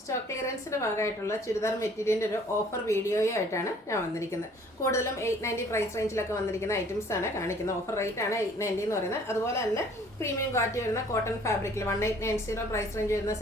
Stock ക്ലിയറൻസിന്റെ ഭാഗമായിട്ടുള്ള ചുരിദാർ മെറ്റീരിയലിന്റെ ഒരു ഓഫർ വീഡിയോയായിട്ടാണ് ഞാൻ വന്നിരിക്കുന്നത്. കൂടുതലും 890 പ്രൈസ് റേഞ്ചിലൊക്കെ വന്നിരിക്കുന്ന ഐറ്റംസ് ആണ് കാണിക്കുന്നത്. ഓഫർ റേറ്റ് ആണ് 890 എന്ന് പറയുന്നത്. അതുപോലെ തന്നെ പ്രീമിയം ക്വാളിറ്റി വരുന്ന കോട്ടൺ ഫാബ്രിക്കിൽ 1890 പ്രൈസ് റേഞ്ച് വരുന്ന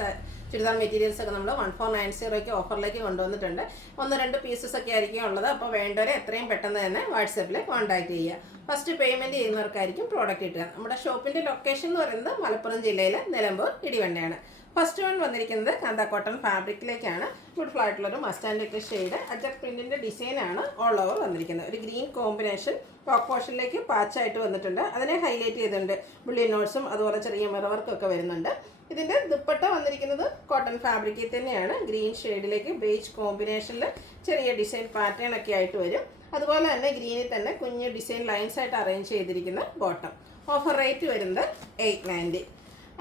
ചുരിദാർ മെറ്റീരിയൽസ് ഒക്കെ നമ്മൾ 1490 ഓഫറിലേക്ക് കൊണ്ടുവന്നിട്ടുണ്ട്. 1-2 പീസസ് ഒക്കെ ആയിരിക്കും ഉള്ളത്. അപ്പോൾ വേണ്ടവരെ എത്രയും പെട്ടെന്ന് തന്നെ വാട്സാപ്പിൽ കോൺടാക്ട് ചെയ്യുക. ഫസ്റ്റ് പേയ്മെന്റ് ചെയ്യുന്നവർക്കായിരിക്കും പ്രോഡക്റ്റ് കിട്ടുക. നമ്മുടെ ഷോപ്പിന്റെ ലൊക്കേഷൻ എന്ന് പറയുന്നത് മലപ്പുറം ജില്ലയിലെ നിലമ്പൂർ ഇടിവണ്ണയാണ്. ഫസ്റ്റ് വൺ വന്നിരിക്കുന്നത് കാന്ത കോട്ടൺ ഫാബ്രിക്കിലേക്കാണ്. ബ്യൂട്ടിഫുൾ ആയിട്ടുള്ളൊരു മസ്റ്റാൻഡ് ലിക്ക് ഷെയ്ഡ് അജക് പ്രിന്റിന്റെ ഡിസൈനാണ് ഓൾ ഓവർ വന്നിരിക്കുന്നത്. ഒരു ഗ്രീൻ കോമ്പിനേഷൻ ടോപ്പ് പോർഷനിലേക്ക് പാച്ചായിട്ട് വന്നിട്ടുണ്ട്. അതിനെ ഹൈലൈറ്റ് ചെയ്തിട്ടുണ്ട്. ബുള്ളിയൻ നോട്ട്സും അതുപോലെ ചെറിയ മിറർ വർക്കൊക്കെ വരുന്നുണ്ട്. ഇതിന്റെ ദുപ്പട്ട വന്നിരിക്കുന്നത് കോട്ടൺ ഫാബ്രിക്കിൽ തന്നെയാണ്. ഗ്രീൻ ഷെയ്ഡിലേക്ക് ബേജ് കോമ്പിനേഷനിൽ ചെറിയ ഡിസൈൻ പാറ്റേൺ ഒക്കെ ആയിട്ട് വരും. അതുപോലെ തന്നെ ഗ്രീനിൽ തന്നെ കുഞ്ഞ് ഡിസൈൻ ലൈൻസ് ആയിട്ട് അറേഞ്ച് ചെയ്തിരിക്കുന്ന ബോട്ടം. ഓഫർ റേറ്റ് വരുന്നത് 890.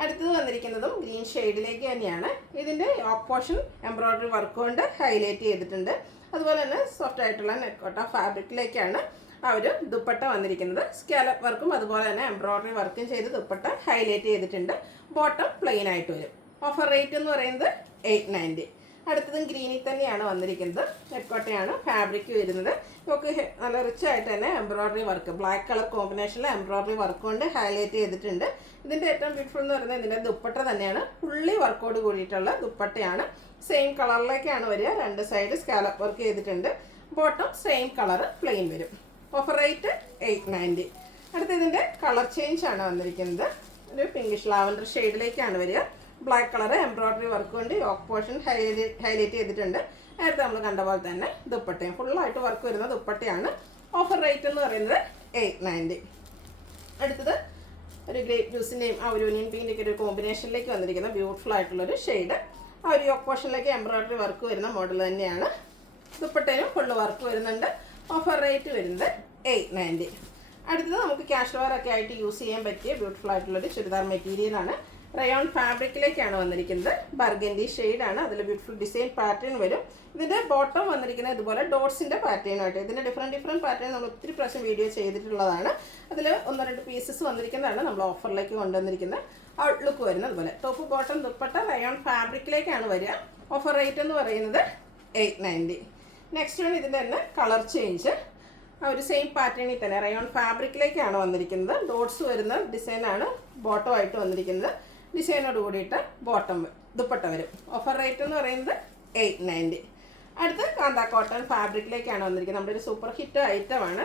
അടുത്തത് വന്നിരിക്കുന്നതും ഗ്രീൻ ഷെയ്ഡിലേക്ക് തന്നെയാണ്. ഇതിൻ്റെ യോക്ക് പോർഷൻ എംബ്രോയ്ഡറി വർക്ക് കൊണ്ട് ഹൈലൈറ്റ് ചെയ്തിട്ടുണ്ട്. അതുപോലെ തന്നെ സോഫ്റ്റ് ആയിട്ടുള്ള നെക്കോട്ട ഫാബ്രിക്കിലേക്കാണ് ആ ഒരു ദുപ്പട്ട വന്നിരിക്കുന്നത്. സ്കാലപ്പ് വർക്കും അതുപോലെ തന്നെ എംബ്രോയ്ഡറി വർക്കും ചെയ്ത് ദുപ്പട്ട ഹൈലൈറ്റ് ചെയ്തിട്ടുണ്ട്. ബോട്ടം പ്ലെയിൻ ആയിട്ട് വരും. ഓഫർ റേറ്റ് എന്ന് പറയുന്നത് 890. അടുത്തതും ഗ്രീനിൽ തന്നെയാണ് വന്നിരിക്കുന്നത്. നെക്കോട്ടയാണ് ഫാബ്രിക് വരുന്നത്. നമുക്ക് നല്ല റിച്ച് ആയിട്ട് തന്നെ എംബ്രോയ്ഡറി വർക്ക് ബ്ലാക്ക് കളർ കോമ്പിനേഷനിൽ എംബ്രോയ്ഡറി വർക്ക് കൊണ്ട് ഹൈലൈറ്റ് ചെയ്തിട്ടുണ്ട്. ഇതിൻ്റെ ഏറ്റവും ബ്യൂട്ടിഫുൾ എന്ന് പറയുന്നത് ഇതിൻ്റെ ദുപ്പട്ട തന്നെയാണ്. ഫുള്ളി വർക്കോട് കൂടിയിട്ടുള്ള ദുപ്പട്ടയാണ്. സെയിം കളറിലേക്കാണ് വരിക. 2 സൈഡ് സ്കാലപ്പ് വർക്ക് ചെയ്തിട്ടുണ്ട്. ബോട്ടം സെയിം കളർ പ്ലെയിൻ വരും. Offer rate 890. അടുത്ത ഇതിൻ്റെ കളർ ചേഞ്ച് ആണ് വന്നിരിക്കുന്നത്. ഒരു പിങ്കിഷ് ലാവൻഡർ ഷെയ്ഡിലേക്കാണ് വരിക. ബ്ലാക്ക് കളർ എംബ്രോയ്ഡറി വർക്ക് കൊണ്ട് യോക്ക് പോർഷൻ ഹൈലൈറ്റ് ചെയ്തിട്ടുണ്ട്. നേരത്തെ നമ്മൾ കണ്ട പോലെ തന്നെ ദുപ്പട്ടയും ഫുള്ളായിട്ട് വർക്ക് വരുന്ന ദുപ്പട്ടയാണ്. ഓഫർ റേറ്റ് എന്ന് പറയുന്നത് 890. അടുത്തത് ഒരു ഗ്രേപ്പ് ജ്യൂസിൻ്റെയും ആ ഒരു യൂണിയൻ പിങ്കിൻ്റെ ഒക്കെ ഒരു കോമ്പിനേഷനിലേക്ക് വന്നിരിക്കുന്ന ബ്യൂട്ടിഫുൾ ആയിട്ടുള്ളൊരു ഷെയ്ഡ്. ആ ഒരു യോക്ക് പോർഷനിലേക്ക് എംബ്രോയ്ഡറി വർക്ക് വരുന്ന മോഡൽ തന്നെയാണ്. ദുപ്പട്ടയിലും ഫുള്ള് വർക്ക് വരുന്നുണ്ട്. ഓഫർ റേറ്റ് വരുന്നത് 890. അടുത്തത് നമുക്ക് ക്യാഷ് വെയർ ഒക്കെ ആയിട്ട് യൂസ് ചെയ്യാൻ പറ്റിയ ബ്യൂട്ടിഫുൾ ആയിട്ടുള്ളൊരു ചുരിദാർ മെറ്റീരിയലാണ്. റയോൺ ഫാബ്രിക്കിലേക്കാണ് വന്നിരിക്കുന്നത്. ബർഗൻഡി ഷെയ്ഡാണ്. അതിൽ ബ്യൂട്ടിഫുൾ ഡിസൈൻ പാറ്റേൺ വരും. ഇതിൻ്റെ ബോട്ടം വന്നിരിക്കുന്നത് ഇതുപോലെ ഡോട്ട്സിൻ്റെ പാറ്റേണായിട്ട്. ഇതിൻ്റെ ഡിഫറെൻറ്റ് പാറ്റേൺ നമ്മൾ ഒത്തിരി പ്രാവശ്യം വീഡിയോ ചെയ്തിട്ടുള്ളതാണ്. അതിൽ 1-2 പീസസ് വന്നിരിക്കുന്നതാണ് നമ്മൾ ഓഫറിലേക്ക് കൊണ്ടുവന്നിരിക്കുന്നത്. ഔട്ട്ലുക്ക് വരുന്നത് അതുപോലെ ടോപ്പ് ബോട്ടം ദുപ്പട്ട റയോൺ ഫാബ്രിക്കിലേക്കാണ് വരിക. ഓഫർ റേറ്റ് എന്ന് പറയുന്നത് 890. നെക്സ്റ്റ് വൺ ഇതിൻ്റെ തന്നെ കളർ ചേഞ്ച്. ആ ഒരു സെയിം പാറ്റേണിൽ തന്നെ റയോൺ ഫാബ്രിക്കിലേക്കാണ് വന്നിരിക്കുന്നത്. ഡോട്ട്സ് വരുന്ന ഡിസൈനാണ് ബോട്ടം ആയിട്ട് വന്നിരിക്കുന്നത്. ഡിസൈനോട് കൂടിയിട്ട് ബോട്ടം ദുപ്പട്ട വരും. ഓഫർ റേറ്റ് എന്ന് പറയുന്നത് 890. അടുത്ത് കാന്ത കോട്ടൺ ഫാബ്രിക്കിലേക്കാണ് വന്നിരിക്കുന്നത്. നമ്മുടെ ഒരു സൂപ്പർ ഹിറ്റ് ഐറ്റമാണ്.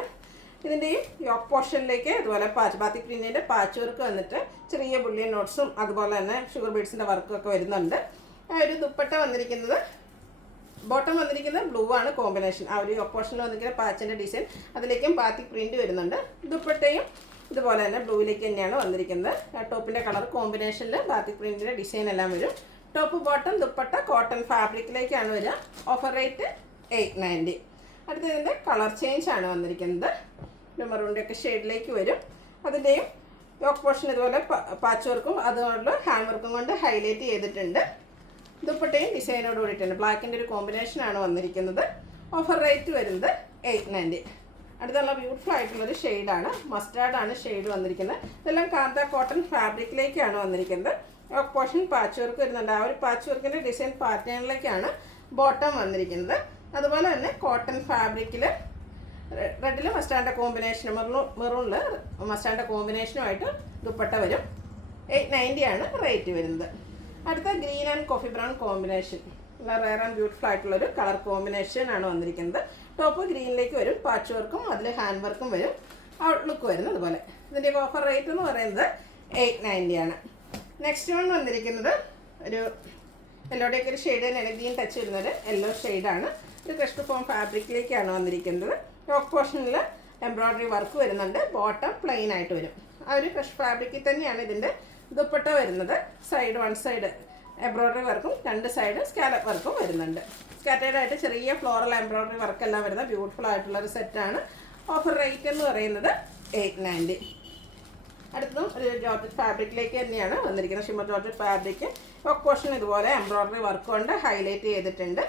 ഇതിൻ്റെയും യോക്ക് പോർഷനിലേക്ക് അതുപോലെ ബാത്തിക് പ്രിന്റിൻ്റെ പാച്ച് വർക്ക് വന്നിട്ട് ചെറിയ ബുള്ളിയൻ നോട്ട്സും അതുപോലെ തന്നെ ഷുഗർ ബീഡ്സിൻ്റെ വർക്കും ഒക്കെ വരുന്നുണ്ട്. ആ ഒരു ദുപ്പട്ട വന്നിരിക്കുന്നത് ബോട്ടം വന്നിരിക്കുന്നത് ബ്ലൂ ആണ് കോമ്പിനേഷൻ. ആ ഒരു യോക്ക് പോർഷനിൽ വന്നിരിക്കുന്ന പാച്ചിൻ്റെ ഡിസൈൻ അതിലേക്കും ബാത്തിക് പ്രിന്റ് വരുന്നുണ്ട്. ദുപ്പട്ടയും ഇതുപോലെ തന്നെ ബ്ലൂവിലേക്ക് തന്നെയാണ് വന്നിരിക്കുന്നത്. ടോപ്പിൻ്റെ കളർ കോമ്പിനേഷനിൽ ബാത്തിക് പ്രിന്റിൻ്റെ ഡിസൈൻ എല്ലാം വരും. ടോപ്പ് ബോട്ടം ദുപ്പട്ട കോട്ടൺ ഫാബ്രിക്കിലേക്കാണ് വരിക. Offer rate 890. അടുത്ത ഇതിൻ്റെ കളർ ചേഞ്ച് ആണ് വന്നിരിക്കുന്നത്. ഒരു മെറൂണിൻ്റെ ഒക്കെ ഷെയ്ഡിലേക്ക് വരും. അതിൻ്റെയും യോക്ക് പോർഷൻ ഇതുപോലെ പാച്ച് വർക്കും അതുകൊണ്ട് ഹാൻഡ് വർക്കും കൊണ്ട് ഹൈലൈറ്റ് ചെയ്തിട്ടുണ്ട്. ദുപ്പട്ടയും ഡിസൈനോട് കൂടിയിട്ടുണ്ട്. ബ്ലാക്കിൻ്റെ ഒരു കോമ്പിനേഷനാണ് വന്നിരിക്കുന്നത്. ഓഫർ റേറ്റ് വരുന്നത് 890. അടുത്തുള്ള ബ്യൂട്ടിഫുൾ ആയിട്ടുള്ളൊരു ഷെയ്ഡാണ്. മസ്റ്റാർഡാണ് ഷെയ്ഡ് വന്നിരിക്കുന്നത്. ഇതെല്ലാം കാന്ത കോട്ടൺ ഫാബ്രിക്കിലേക്കാണ് വന്നിരിക്കുന്നത്. യോക്ക് പോർഷൻ പാച്ച് വർക്ക് വരുന്നുണ്ട്. ആ ഒരു പാച്ച് വർക്കിൻ്റെ ഡിസൈൻ പാറ്റേണിലേക്കാണ് ബോട്ടം വന്നിരിക്കുന്നത്. അതുപോലെ തന്നെ കോട്ടൺ ഫാബ്രിക്കിൽ റെഡിൽ മസ്റ്റാർഡിൻ്റെ കോമ്പിനേഷൻ മെറൂണിൽ മസ്റ്റാർഡിൻ്റെ കോമ്പിനേഷനുമായിട്ട് ദുപ്പട്ട വരും. 890 ആണ് റേറ്റ് വരുന്നത്. അടുത്ത green and coffee brown combination. Rare and beautiful ആയിട്ടുള്ളൊരു കളർ കോമ്പിനേഷൻ ആണ് വന്നിരിക്കുന്നത്. ടോപ്പ് ഗ്രീനിലേക്ക് വരും. പാച്ച് വർക്കും അതിൽ ഹാൻഡ് വർക്കും വരും. ഔട്ട്ലുക്ക് വരുന്നത് അതുപോലെ. ഇതിൻ്റെ ഓഫർ റേറ്റ് എന്ന് പറയുന്നത് 890 ആണ്. നെക്സ്റ്റ് വൺ വന്നിരിക്കുന്നത് ഒരു യെല്ലോടെയൊക്കെ ഒരു ഷെയ്ഡ് തന്നെയാണ്. ഗ്രീൻ ടച്ച് വരുന്നത് യെല്ലോ ഷെയ്ഡാണ്. ഒരു ക്രഷ്ഡ് ഫോം ഫാബ്രിക്കിലേക്കാണ് വന്നിരിക്കുന്നത്. യോക്ക് പോർഷനിൽ എംബ്രോയ്ഡറി വർക്ക് വരുന്നുണ്ട്. ബോട്ടം പ്ലെയിൻ ആയിട്ട് വരും. ആ ഒരു ക്രഷ് ഫാബ്രിക്കിൽ തന്നെയാണ് ഇതിൻ്റെ ദുപ്പട്ട വരുന്നത്. സൈഡ് 1 സൈഡ് എംബ്രോയ്ഡറി വർക്കും 2 സൈഡ് സ്കാലപ്പ് വർക്കും വരുന്നുണ്ട്. സ്കാറ്റേഡ് ആയിട്ട് ചെറിയ ഫ്ലോറൽ എംബ്രോയ്ഡറി വർക്കെല്ലാം വരുന്ന ബ്യൂട്ടിഫുൾ ആയിട്ടുള്ളൊരു സെറ്റാണ്. ഓഫർ റേറ്റ് എന്ന് പറയുന്നത് 890. അടുത്തതും ഒരു ജോർജറ്റ് ഫാബ്രിക്കിലേക്ക് തന്നെയാണ് വന്നിരിക്കുന്നത്. Shimmer georgette fabric. Yoke portion ഇതുപോലെ എംബ്രോയ്ഡറി വർക്ക് കൊണ്ട് ഹൈലൈറ്റ് ചെയ്തിട്ടുണ്ട്.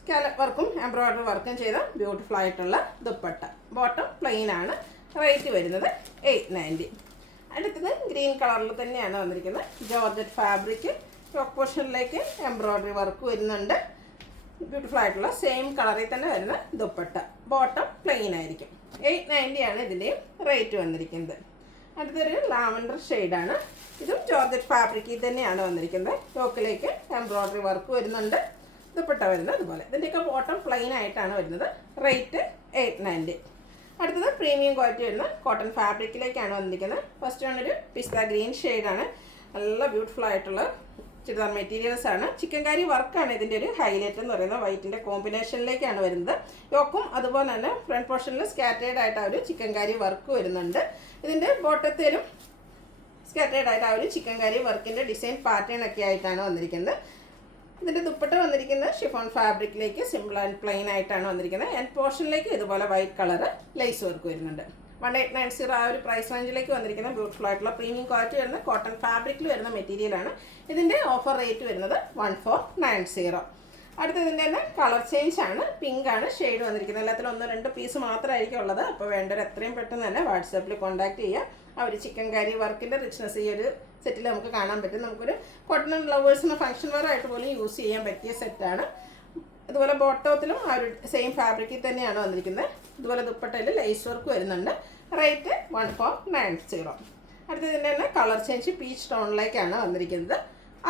സ്കാലപ്പ് വർക്കും എംബ്രോയ്ഡറി വർക്കും ചെയ്ത ബ്യൂട്ടിഫുൾ ആയിട്ടുള്ള ദുപ്പട്ട. ബോട്ടം പ്ലെയിൻ ആണ്. റേറ്റ് വരുന്നത് 890. അടുത്തത് ഗ്രീൻ കളറിൽ തന്നെയാണ് വന്നിരിക്കുന്നത്. ജോർജറ്റ് ഫാബ്രിക് യോക്ക് പോർഷനിലേക്ക് എംബ്രോയ്ഡറി വർക്ക് വരുന്നുണ്ട്. ബ്യൂട്ടിഫുൾ ആയിട്ടുള്ള സെയിം കളറിൽ തന്നെ വരുന്ന ദുപ്പട്ട. ബോട്ടം പ്ലെയിൻ ആയിരിക്കും. 890 ആണ് ഇതിൻ്റെയും റേറ്റ് വന്നിരിക്കുന്നത്. അടുത്തൊരു ലാവൻഡർ ഷെയ്ഡാണ്. ഇതും ജോർജറ്റ് ഫാബ്രിക്കിൽ തന്നെയാണ് വന്നിരിക്കുന്നത്. യോക്കിലേക്ക് എംബ്രോയ്ഡറി വർക്ക് വരുന്നുണ്ട്. ദുപ്പട്ട വരുന്നത് അതുപോലെ. ഇതിൻ്റെയൊക്കെ ബോട്ടം പ്ലെയിൻ ആയിട്ടാണ് വരുന്നത്. റേറ്റ് 890. അടുത്തത് പ്രീമിയം ക്വാളിറ്റി വരുന്ന കോട്ടൺ ഫാബ്രിക്കിലേക്കാണ് വന്നിരിക്കുന്നത്. ഫസ്റ്റ് വൺ ഒരു പിസ്ത ഗ്രീൻ ഷെയ്ഡാണ്. നല്ല ബ്യൂട്ടിഫുൾ ആയിട്ടുള്ള ചുരിദാർ മെറ്റീരിയൽസ് ആണ്. ചിക്കൻ കാരി വർക്കാണ് ഇതിൻ്റെ ഒരു ഹൈലൈറ്റ് എന്ന് പറയുന്നത്. വൈറ്റിൻ്റെ കോമ്പിനേഷനിലേക്കാണ് വരുന്നത്. യോക്കും അതുപോലെ തന്നെ ഫ്രണ്ട് പോർഷനിൽ സ്കാറ്റേഡ് ആയിട്ട് ആ ഒരു ചിക്കൻ കാരി വർക്ക് വരുന്നുണ്ട്. ഇതിൻ്റെ ബോട്ടത്തിലും സ്കാറ്റേഡ് ആയിട്ട് ആ ഒരു ചിക്കൻ കാരി വർക്കിൻ്റെ ഡിസൈൻ പാറ്റേൺ ഒക്കെ ആയിട്ടാണ് വന്നിരിക്കുന്നത്. ഇതിൻ്റെ ദുപ്പട്ട വന്നിരിക്കുന്നത് ഷിഫോൺ ഫാബ്രിക്കിലേക്ക് സിമ്പിൾ ആൻഡ് പ്ലെയിൻ ആയിട്ടാണ് വന്നിരിക്കുന്നത്. എൻഡ് പോർഷനിലേക്ക് ഇതുപോലെ വൈറ്റ് കളർ ലേസ് വർക്ക് വരുന്നുണ്ട്. 1890 ആ ഒരു പ്രൈസ് റേഞ്ചിലേക്ക് വന്നിരിക്കുന്ന ബ്യൂട്ടിഫുൾ ആയിട്ടുള്ള പ്രീമിയം ക്വാളിറ്റി വരുന്ന കോട്ടൺ ഫാബ്രിക്കിൽ വരുന്ന മെറ്റീരിയലാണ്. ഇതിൻ്റെ ഓഫർ റേറ്റ് വരുന്നത് 1490. അടുത്ത ഇതിൻ്റെ തന്നെ കളർ ചേഞ്ച് ആണ്. പിങ്ക് ആണ് ഷെയ്ഡ് വന്നിരിക്കുന്നത്. എല്ലാത്തിലും 1-2 പീസ് മാത്രമായിരിക്കും ഉള്ളത്. അപ്പോൾ വേണ്ടവർ എത്രയും പെട്ടെന്ന് തന്നെ വാട്സാപ്പിൽ കോൺടാക്ട് ചെയ്യുക. ആ ഒരു ചിക്കൻ കാരി വർക്കിൻ്റെ റിച്ച്നെസ് ഈ ഒരു സെറ്റിൽ നമുക്ക് കാണാൻ പറ്റും. നമുക്കൊരു കോട്ടൺ ലവേഴ്സിന് ഫംഗ്ഷൻ വെയർ ആയിട്ട് പോലും യൂസ് ചെയ്യാൻ പറ്റിയ സെറ്റാണ്. അതുപോലെ ബോട്ടത്തിലും ആ ഒരു സെയിം ഫാബ്രിക്കിൽ തന്നെയാണ് വന്നിരിക്കുന്നത്. ഇതുപോലെ ദുപ്പട്ടയിൽ ലേസ് വർക്ക് വരുന്നുണ്ട്. റേറ്റ് 1490. അടുത്തതിൻ്റെ തന്നെ കളർ ചേഞ്ച് പീച്ച് ടോണിലേക്കാണ് വന്നിരിക്കുന്നത്.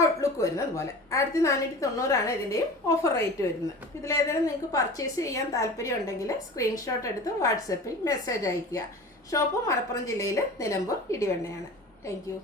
ഔട്ട്ലുക്ക് വരുന്നത് അതുപോലെ. 1490 ഇതിൻ്റെയും ഓഫർ റേറ്റ് വരുന്നത്. ഇതിലേതെങ്കിലും നിങ്ങൾക്ക് പർച്ചേസ് ചെയ്യാൻ താല്പര്യം ഉണ്ടെങ്കിൽ സ്ക്രീൻഷോട്ട് എടുത്ത് വാട്സപ്പിൽ മെസ്സേജ് അയയ്ക്കുക. ഷോപ്പ് മലപ്പുറം ജില്ലയിൽ നിലമ്പൂർ ഇടിവണ്ണയാണ്. Thank you.